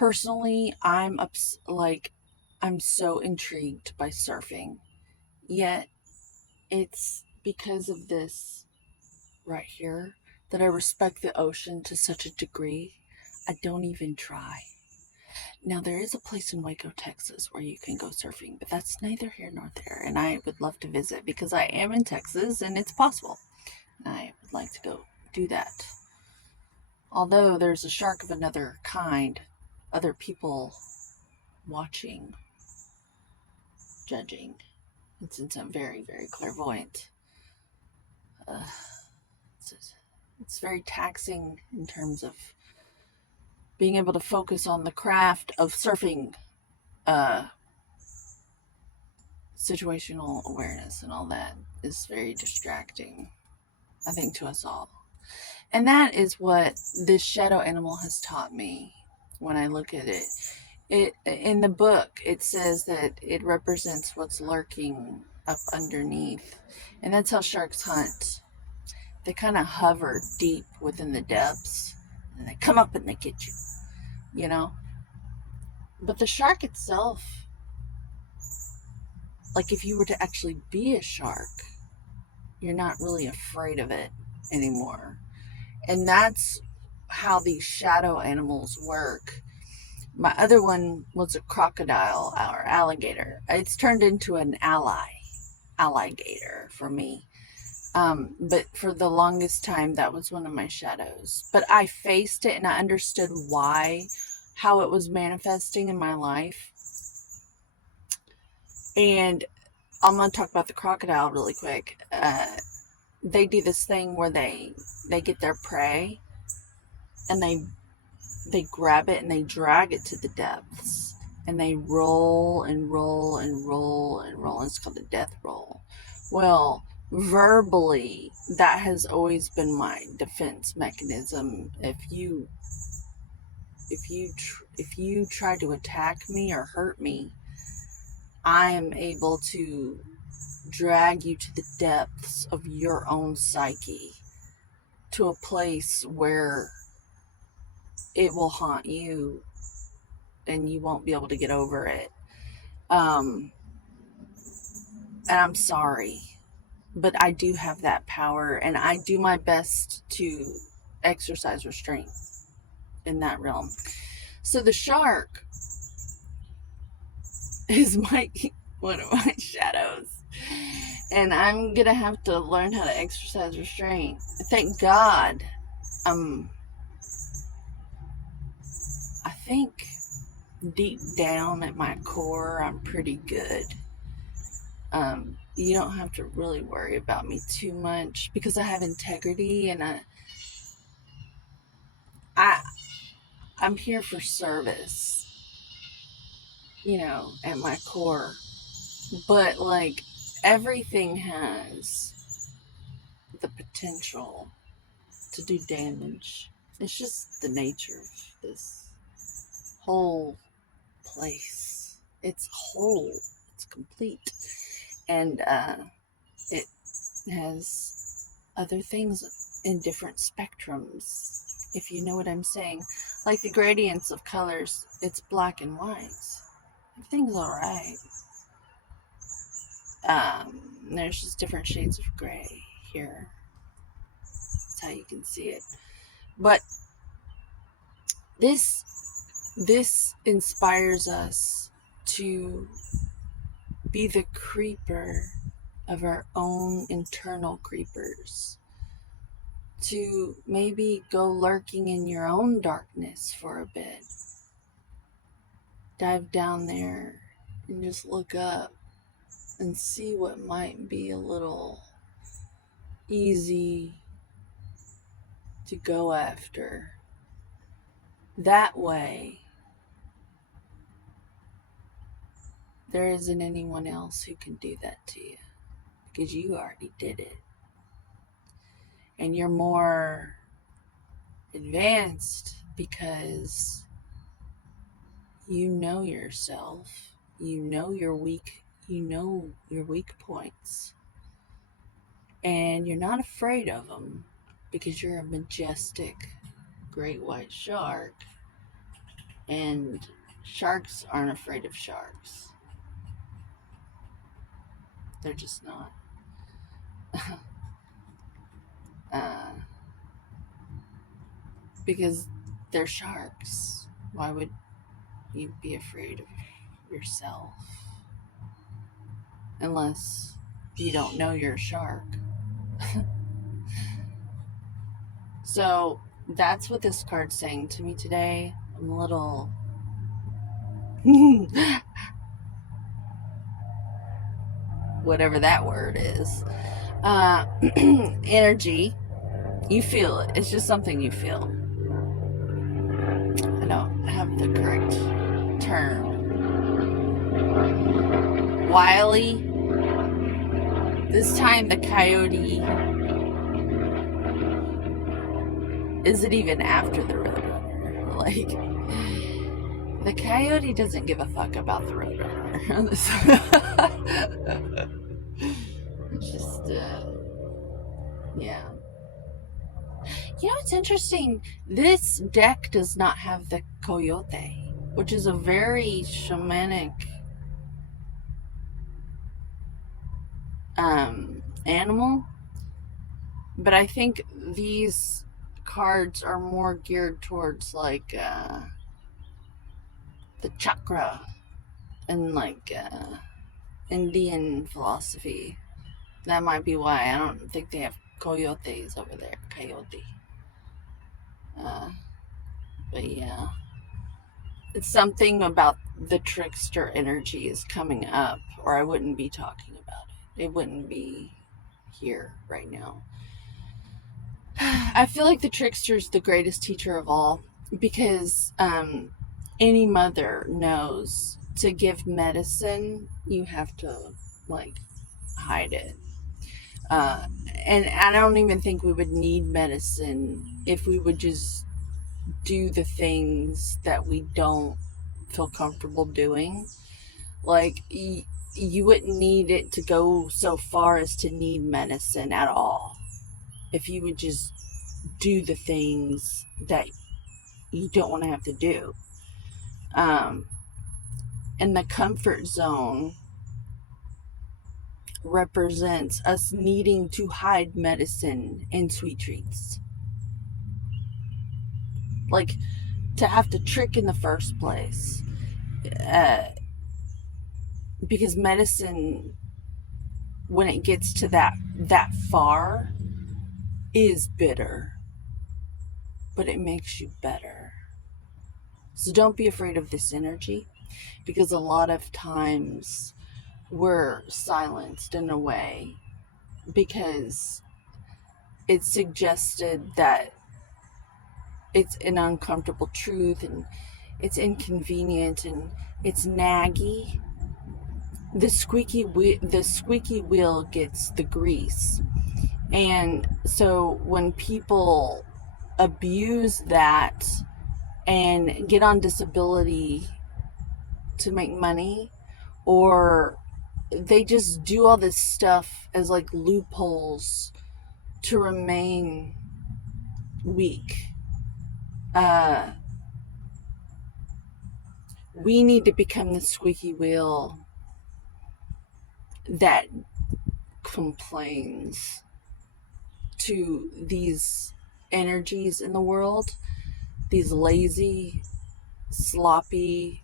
Personally, I'm so intrigued by surfing. Yet it's because of this right here that I respect the ocean to such a degree. I don't even try. Now, there is a place in Waco, Texas where you can go surfing, but that's neither here nor there. And I would love to visit because I am in Texas and it's possible. And I would like to go do that. Although there's a shark of another kind, other people watching, judging. And since I'm very, very clairvoyant, uh, it's, it's very taxing in terms of being able to focus on the craft of surfing, uh, situational awareness and all that is very distracting, I think, to us all. And that is what this shadow animal has taught me when I look at it. It in the book it says that it represents what's lurking up underneath. And that's how sharks hunt. They kind of hover deep within the depths and they come up and they get you, you know? But the shark itself, like if you were to actually be a shark, you're not really afraid of it anymore. And that's how these shadow animals work. My other one was a crocodile or alligator. It's turned into an alligator for me. But for the longest time, that was one of my shadows. But I faced it and I understood why, how it was manifesting in my life. And I'm going to talk about the crocodile really quick. They do this thing where they get their prey and they grab it and they drag it to the depths and they roll and roll and roll and roll. It's called the death roll. Well, verbally, that has always been my defense mechanism. If you try to attack me or hurt me, I am able to drag you to the depths of your own psyche, to a place where it will haunt you and you won't be able to get over it. Um, and I'm sorry, but I do have that power, and I do my best to exercise restraint in that realm. So the shark is my one of my shadows, and I'm gonna have to learn how to exercise restraint. Thank God. Um, I think deep down at my core, I'm pretty good. You don't have to really worry about me too much because I have integrity and I I'm here for service, at my core. But like everything has the potential to do damage. It's just the nature of this whole place. It's whole. It's complete. And it has other things in different spectrums, if you know what I'm saying. Like the gradients of colors, it's black and white. Everything's alright. There's just different shades of gray here. That's how you can see it. But this this inspires us to be the creeper of our own internal creepers, to maybe go lurking in your own darkness for a bit. Dive down there and just look up and see what might be a little easy to go after. That way, there isn't anyone else who can do that to you because you already did it. And you're more advanced because you know yourself. You know your weak points. And you're not afraid of them because you're a majestic great white shark And sharks aren't afraid of sharks. They're just not. uh, because they're sharks. Why would you be afraid of yourself? Unless you don't know you're a shark. So that's what this card's saying to me today. I'm a little whatever that word is. Energy. You feel it. It's just something you feel. I don't have the correct term. Wily. This time the coyote isn't even after the roadrunner. Like, the coyote doesn't give a fuck about the roadrunner. Just, yeah. You know, it's interesting. This deck does not have the coyote, which is a very shamanic animal. But I think these cards are more geared towards like the chakra and like Indian philosophy. That might be why I don't think they have coyotes over there. Coyote. But yeah. It's something about the trickster energy is coming up, or I wouldn't be talking about it. It wouldn't be here right now. I feel like the trickster is the greatest teacher of all, because any mother knows to give medicine, you have to like hide it. And I don't even think we would need medicine if we would just do the things that we don't feel comfortable doing. Like, you wouldn't need it to go so far as to need medicine at all if you would just do the things that you don't want to have to do. And the comfort zone represents us needing to hide medicine and sweet treats. Like, to have to trick in the first place. Because medicine, when it gets to that far, is bitter. But it makes you better. So don't be afraid of this energy, because a lot of times we're silenced in a way because it's suggested that it's an uncomfortable truth and it's inconvenient and it's naggy. The squeaky wheel gets the grease. And so when people abuse that and get on disability to make money, or they just do all this stuff as like loopholes to remain weak. We need to become the squeaky wheel that complains to these energies in the world, these lazy, sloppy,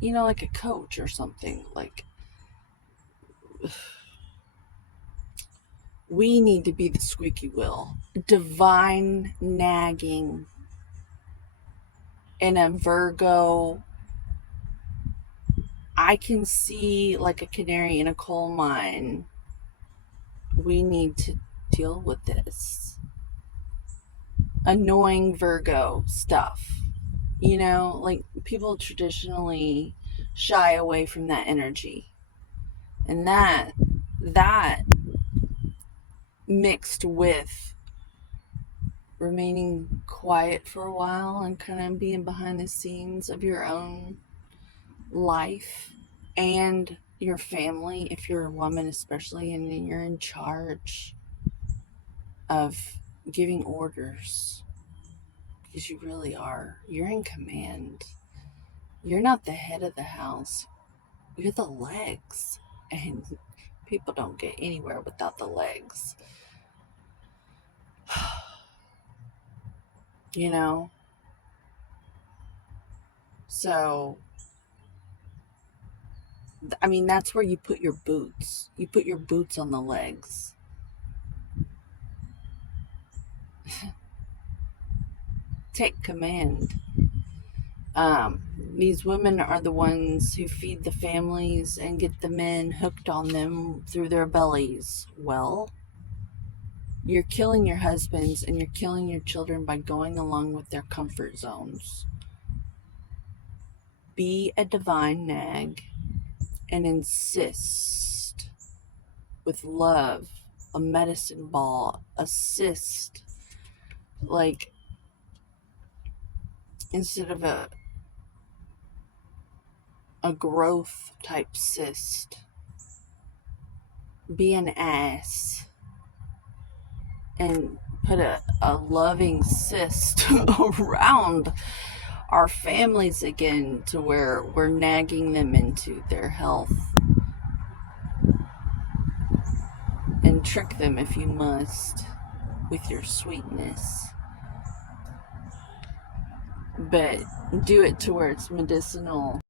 like a coach or something. Like, we need to be the squeaky wheel. Divine nagging in a Virgo. I can see like a canary in a coal mine. We need to deal with this annoying Virgo stuff. Like, people traditionally shy away from that energy. And that mixed with remaining quiet for a while and kind of being behind the scenes of your own life and your family, if you're a woman especially, and you're in charge of giving orders, because you really are. You're in command. You're not the head of the house, you're the legs. And people don't get anywhere without the legs. You know? So, I mean, that's where you put your boots. You put your boots on the legs. Take command. These women are the ones who feed the families and get the men hooked on them through their bellies. Well, you're killing your husbands and you're killing your children by going along with their comfort zones. Be a divine nag and insist with love, a medicine ball, assist, like, instead of a growth type cyst. Be an ass and put a loving cyst around our families again, to where we're nagging them into their health. And trick them if you must with your sweetness. But do it to where it's medicinal